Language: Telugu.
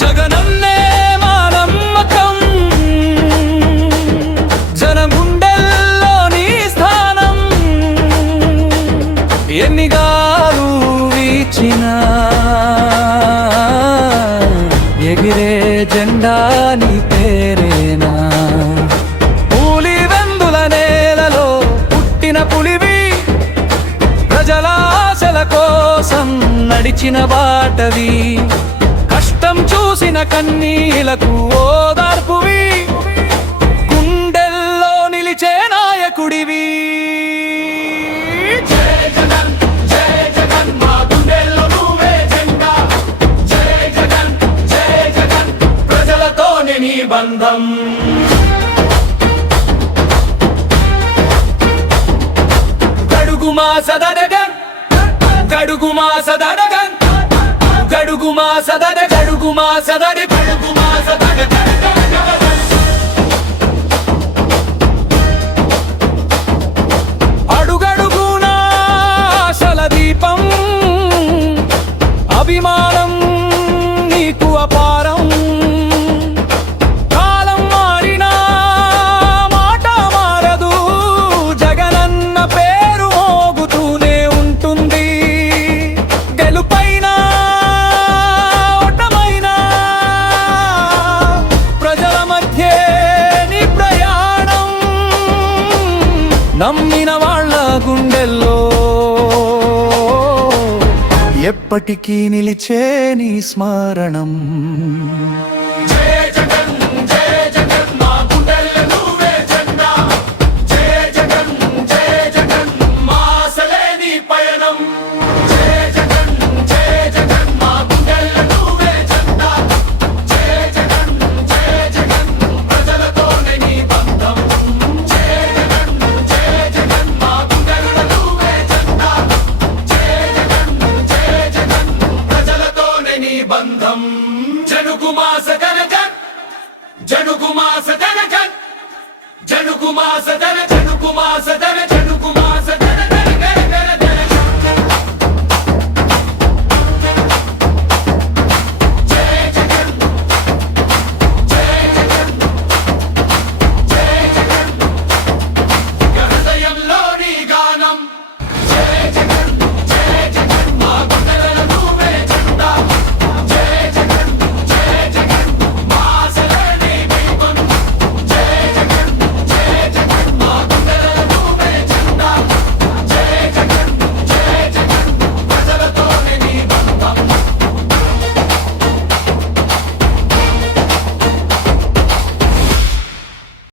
జగనన్నే మా నమ్మకం, జనగుండెల్లో నీ స్థానం. ఎన్ని గాలు వీచినా ఎగిరే జెండా నీ పేరేనా. పూలి వెందుల నేలలో పుట్టిన పులివి, ప్రజల ఆశల కోసం నడిచిన బాటవి. కష్టం చూసిన కన్నీలకు ఓదార్పువి, గుండెల్లో నిలిచే నాయకుడివి. జై జగన్, జై జగన్, మా గుండెల్లో నువ్వే జెండా. జై జగన్, జై జగన్, ప్రజలతోనే నీ బంధం. గడుగుమా సదనగన్, గడుగుమా సదనగన్, గడుగుమా సదన, గడుగుమా సదన, గడుగుమా సదన. అడుగడుగునా ఆశల దీపం, అభిమానం నీకు అపారం. కాలం మారినా మాట మారదు, జగనన్న పేరు మోగుతూనే ఉంటుంది. గెలుపైనా ఓటమైనా ప్రజల మధ్య నీ ప్రయాణం. నమ్మిన వాళ్ళ గుండెల్లో ఎప్పటికీ నిలిచే నీ స్మరణం. జై జగన్, జై జగన్, మా గుండెల్లో నువ్వే జెండా. జై జగన్, జై జగన్, మా ఆశలే నీ పయనం. జై జగన్, జై జగన్, మా గుండెల్లో నువ్వే జెండా. జై జగన్, జై జగన్, ప్రజలతోనే నీ బంధం. జై జగన్, జై జగన్, మా గుండెల్లో నువ్వే జెండా. జై జగన్, జై జగన్, ప్రజలతోనే నీ బంధం. జనుగుమా సదనగన్, జనుగుమా సదనగన్, జనుగుమా సదన, జనుగుమా సదన.